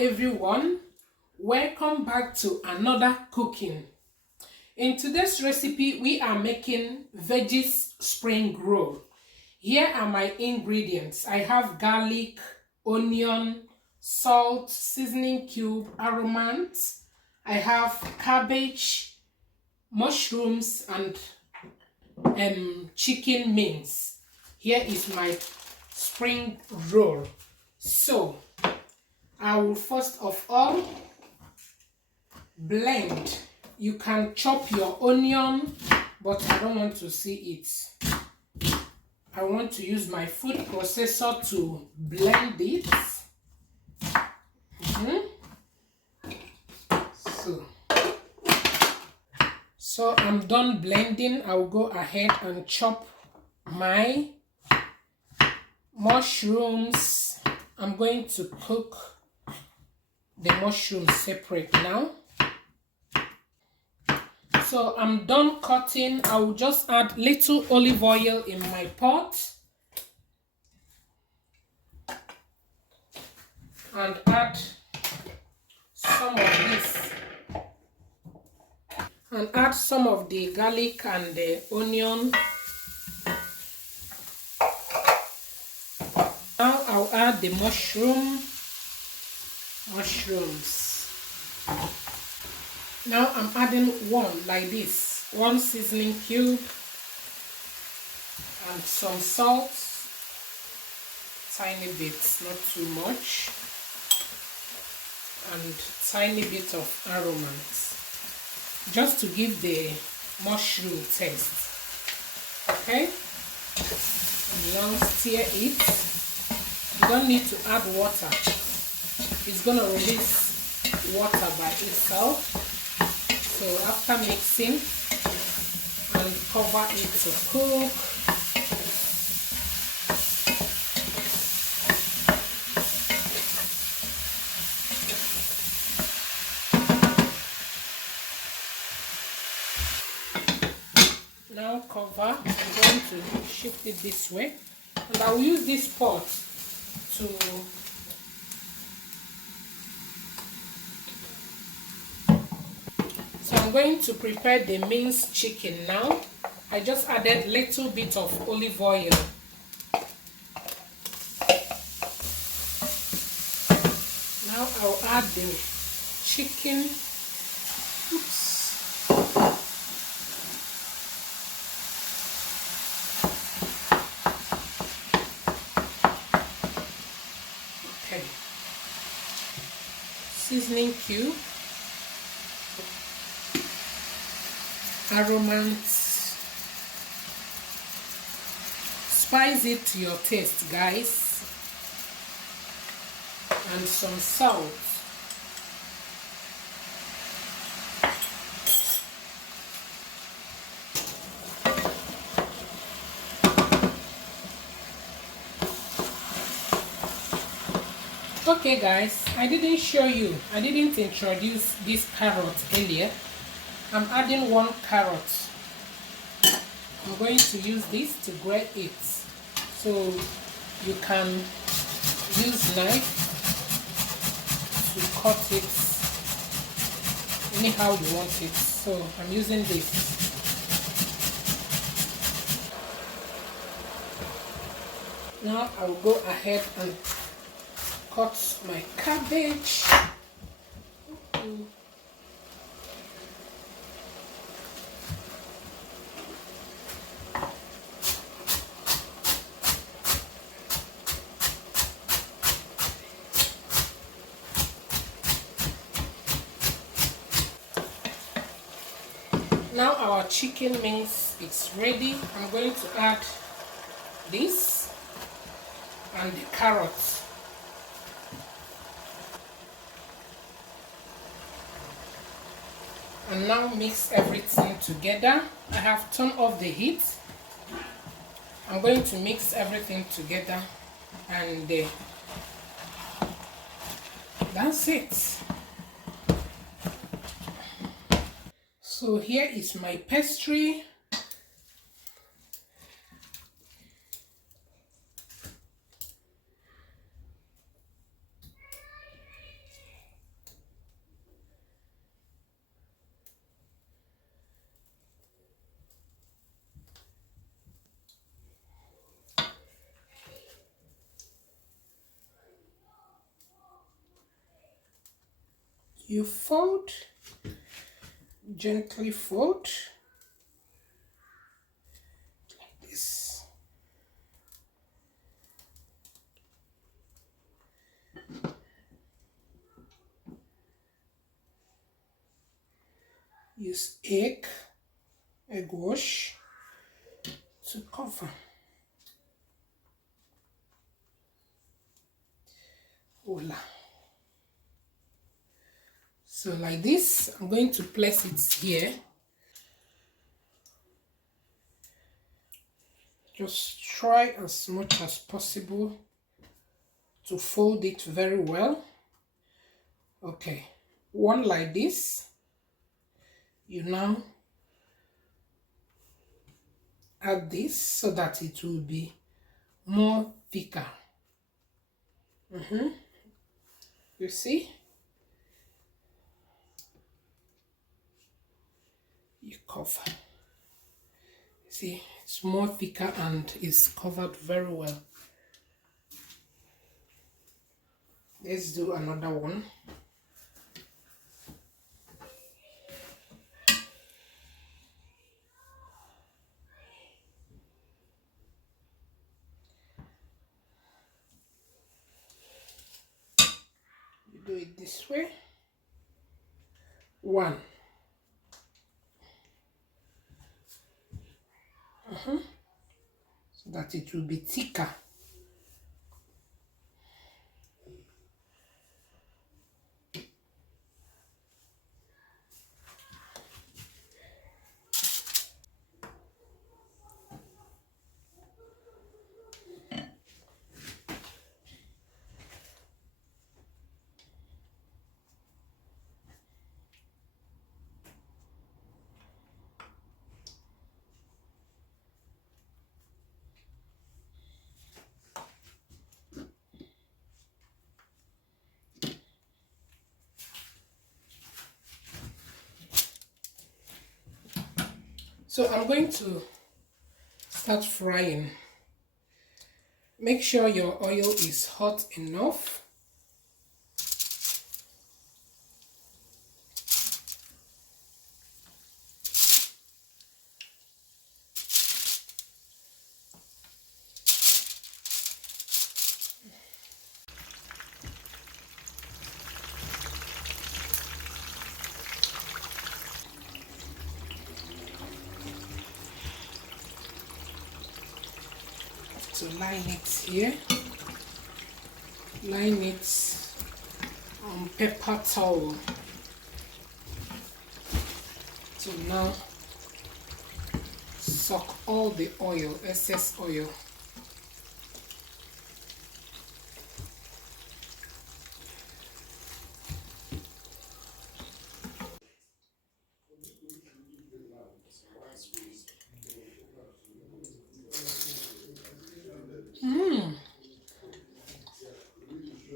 everyone, welcome back to another cooking. In today's recipe we are making veggies spring roll. Here are my ingredients. I have garlic, onion, salt, seasoning cube, aromat. I have cabbage, mushrooms, and chicken mince. Here is my spring roll. So I will first of all blend. You can chop your onion, but I don't want to see it. I want to use my food processor to blend it. So I'm done blending. I'll go ahead and chop my mushrooms. I'm going to cook the mushrooms separate now. So I'm done cutting. I will just add little olive oil in my pot and add some of this and add some of the garlic and the onion. Now I'll add the mushrooms. Now I'm adding one like this, one seasoning cube and some salt, tiny bits, not too much, and tiny bit of aromat, just to give the mushroom taste. Okay, and now stir it. You don't need to add water. It's gonna release water by itself. So after mixing, and cover it to cook. Now cover. I'm going to shift it this way, and I will use this pot to I'm going to prepare the minced chicken now. I just added little bit of olive oil. Now I'll add the chicken. Okay. Seasoning cube. Aromat. Spice it to your taste, guys, and some salt. Okay guys, I didn't show you, I didn't introduce this carrot earlier. I'm adding 1 carrot. I'm going to use this to grate it. So you can use knife to cut it anyhow you want it. So I'm using this. Now I'll go ahead and cut my cabbage. Now our chicken mince is ready. I'm going to add this and the carrots. And now mix everything together. I have turned off the heat. I'm going to mix everything together, and that's it. So here is my pastry. You fold, gently fold like this. Use egg wash to cover. Voila. So like this, I'm going to place it here. Just try as much as possible to fold it very well. Okay, one like this. You now add this so that it will be more thicker. You see? You cover. See, it's more thicker and it's covered very well. Let's do another one. You do it this way. One. So that it will be thicker. So I'm going to start frying. Make sure your oil is hot enough. To line it here, line it on paper towel. So now suck all the oil, excess oil.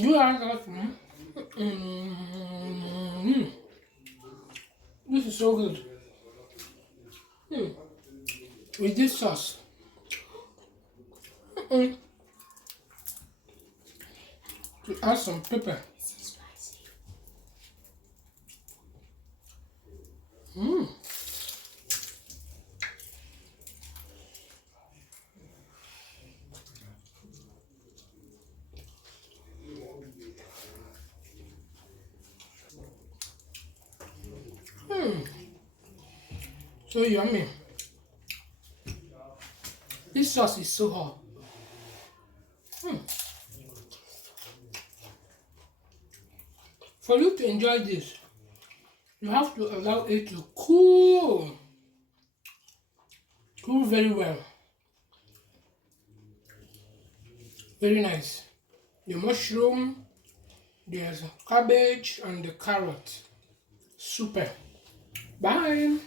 You are that one. This is so good. With this sauce. To add some pepper. So yummy. This sauce is so hot. For you to enjoy this, you have to allow it to cool very well. Very nice. The mushroom, there's cabbage and the carrot. Super. Bye.